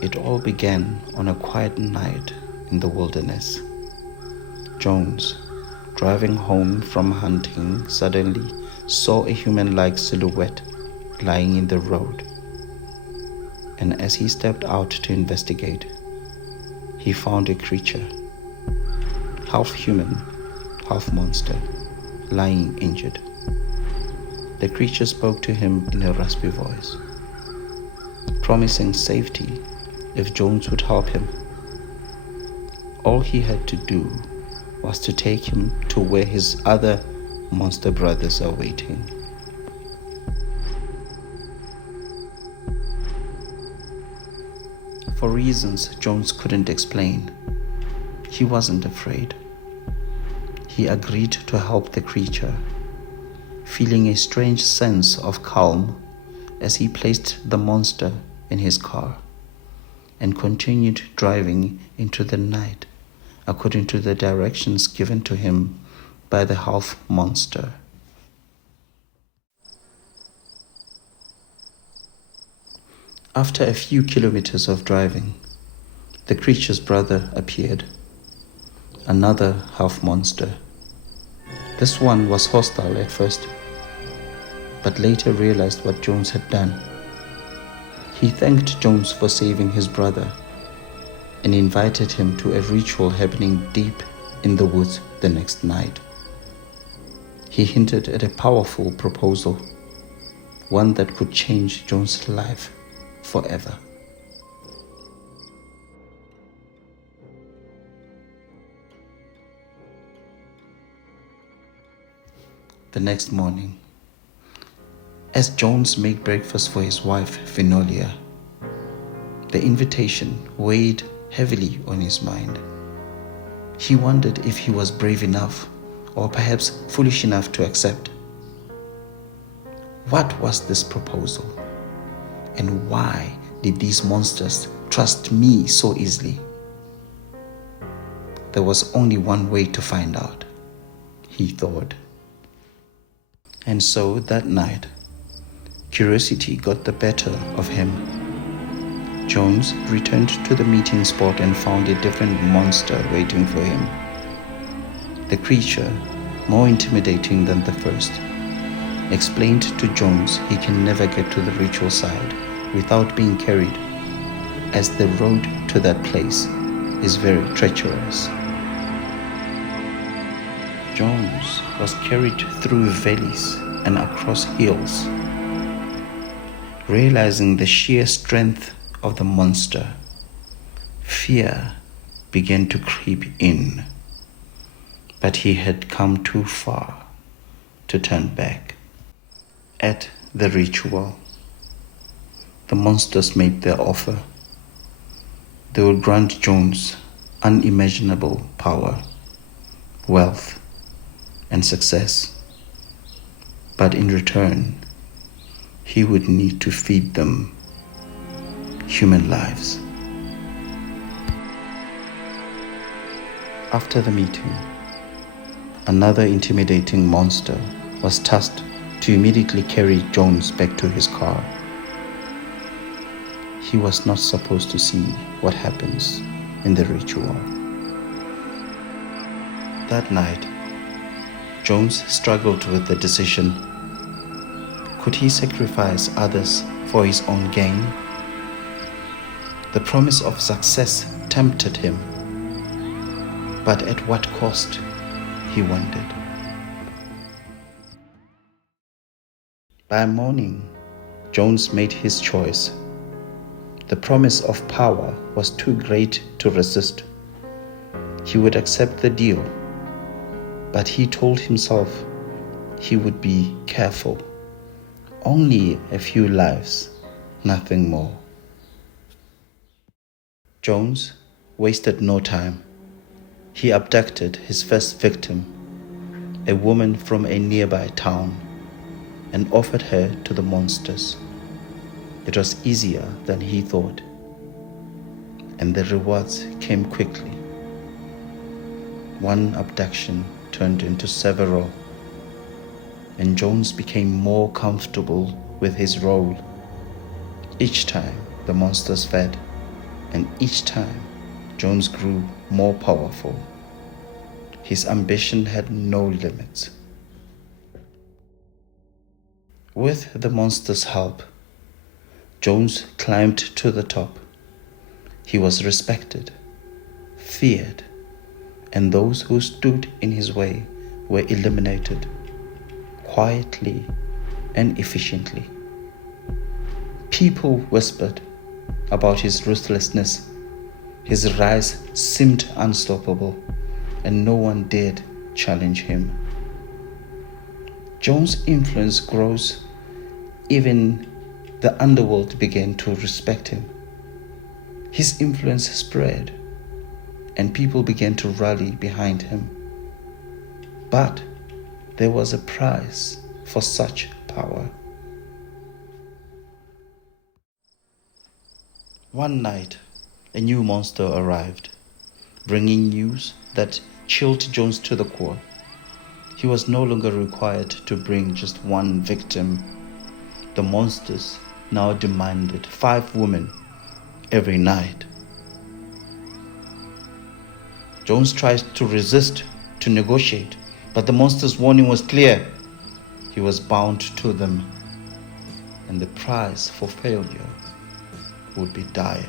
It all began on a quiet night in the wilderness. Jones, driving home from hunting, suddenly saw a human-like silhouette lying in the road. And as he stepped out to investigate, he found a creature, half human, half monster, lying injured. The creature spoke to him in a raspy voice, promising safety if Jones would help him. All he had to do was to take him to where his other monster brothers are waiting. For reasons Jones couldn't explain, he wasn't afraid. He agreed to help the creature, feeling a strange sense of calm as he placed the monster in his car and continued driving into the night according to the directions given to him by the half monster. After a few kilometers of driving, the creature's brother appeared, another half monster. This one was hostile at first, but later realized what Jones had done. He thanked Jones for saving his brother and invited him to a ritual happening deep in the woods the next night. He hinted at a powerful proposal, one that could change Jones' life forever. The next morning, as Jones made breakfast for his wife, Vinolia, the invitation weighed heavily on his mind. He wondered if he was brave enough, or perhaps foolish enough to accept. What was this proposal? And why did these monsters trust me so easily? There was only one way to find out, he thought. And so that night, curiosity got the better of him. Jones returned to the meeting spot and found a different monster waiting for him. The creature, more intimidating than the first, explained to Jones he can never get to the ritual side without being carried, as the road to that place is very treacherous. Jones was carried through valleys and across hills. Realizing the sheer strength of the monster, fear began to creep in, but he had come too far to turn back. At the ritual, the monsters made their offer. They would grant Jones unimaginable power, wealth, and success, but in return, he would need to feed them human lives. After the meeting, another intimidating monster was tasked to immediately carry Jones back to his car. He was not supposed to see what happens in the ritual. That night, Jones struggled with the decision. Could he sacrifice others for his own gain? The promise of success tempted him, but at what cost, he wondered. By morning, Jones made his choice. The promise of power was too great to resist. He would accept the deal, but he told himself he would be careful. Only a few lives, nothing more. Jones wasted no time. He abducted his first victim, a woman from a nearby town, and offered her to the monsters. It was easier than he thought, and the rewards came quickly. One abduction turned into several, and Jones became more comfortable with his role. Each time the monsters fed, and each time Jones grew more powerful. His ambition had no limits. With the monster's help, Jones climbed to the top. He was respected, feared, and those who stood in his way were eliminated quietly and efficiently. People whispered about his ruthlessness. His rise seemed unstoppable, and no one dared challenge him. Jones' influence grows. Even the underworld began to respect him. His influence spread, and people began to rally behind him. But there was a price for such power. One night, a new monster arrived, bringing news that chilled Jones to the core. He was no longer required to bring just one victim. The monsters now demanded 5 women every night. Jones tried to resist, to negotiate, but the monster's warning was clear. He was bound to them, and the price for failure would be dire.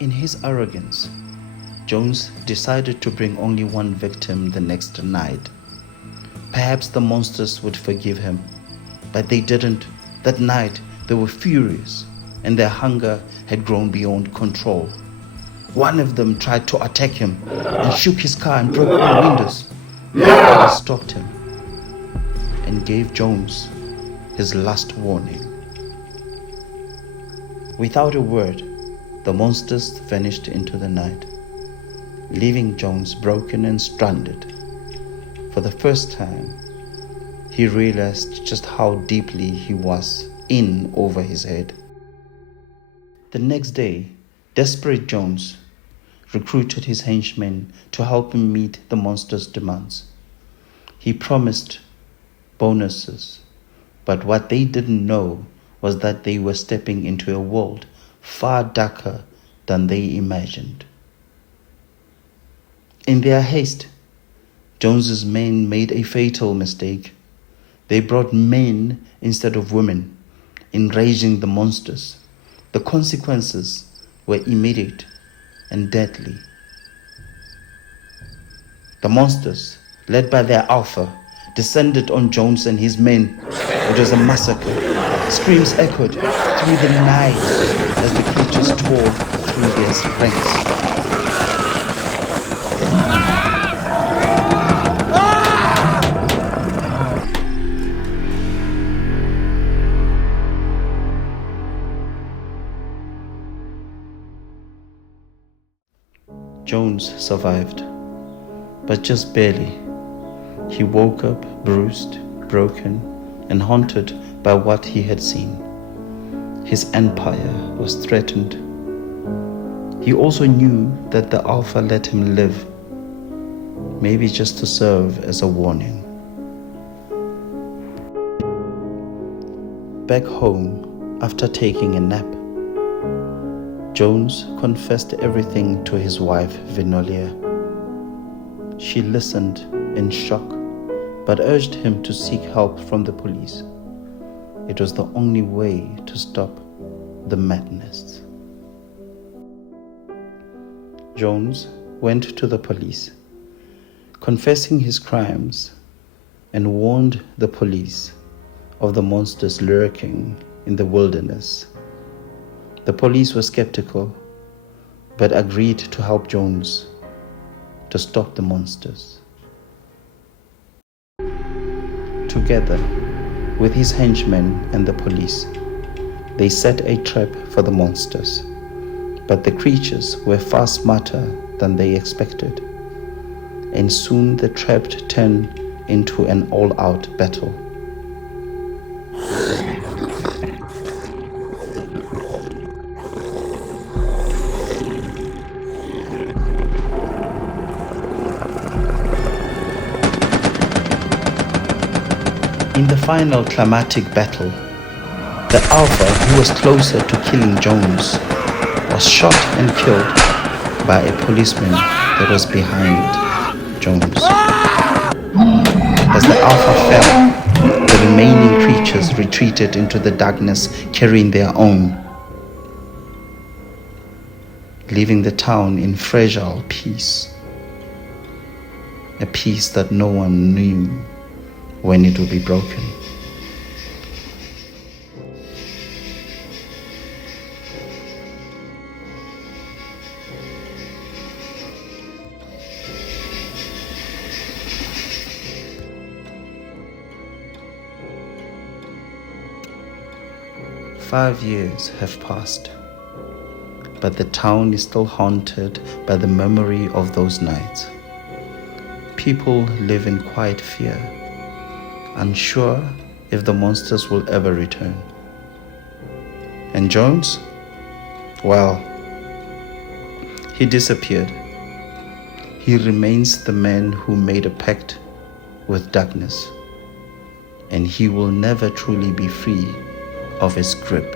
In his arrogance, Jones decided to bring only one victim the next night. Perhaps the monsters would forgive him, but they didn't. That night, they were furious, and their hunger had grown beyond control. One of them tried to attack him and shook his car and broke the windows. He stopped him and gave Jones his last warning. Without a word, the monsters vanished into the night, leaving Jones broken and stranded. For the first time, he realized just how deeply he was in over his head. The next day, desperate Jones recruited his henchmen to help him meet the monster's demands. He promised bonuses, but what they didn't know was that they were stepping into a world far darker than they imagined. In their haste, Jones's men made a fatal mistake. They brought men instead of women, enraging the monsters. The consequences were immediate and deadly. The monsters, led by their alpha, descended on Jones and his men. It was a massacre. Screams echoed through the night as the creatures tore through their strength. Jones survived, but just barely. He woke up bruised, broken, and haunted by what he had seen. His empire was threatened. He also knew that the Alpha let him live, maybe just to serve as a warning. Back home, after taking a nap, Jones confessed everything to his wife, Vinolia. She listened in shock, but urged him to seek help from the police. It was the only way to stop the madness. Jones went to the police, confessing his crimes, and warned the police of the monsters lurking in the wilderness. The police were skeptical, but agreed to help Jones to stop the monsters. Together with his henchmen and the police, they set a trap for the monsters, but the creatures were far smarter than they expected, and soon the trap turned into an all-out battle. In the final climatic battle, The Alpha, who was closer to killing Jones, was shot and killed by a policeman that was behind Jones. As the Alpha fell, the remaining creatures retreated into the darkness carrying their own, leaving the town in fragile peace, a peace that no one knew when it would be broken. "5 years have passed, but the town is still haunted by the memory of those nights. People live in quiet fear, unsure if the monsters will ever return. And Jones? Well, he disappeared. He remains the man who made a pact with darkness, and he will never truly be free of his grip."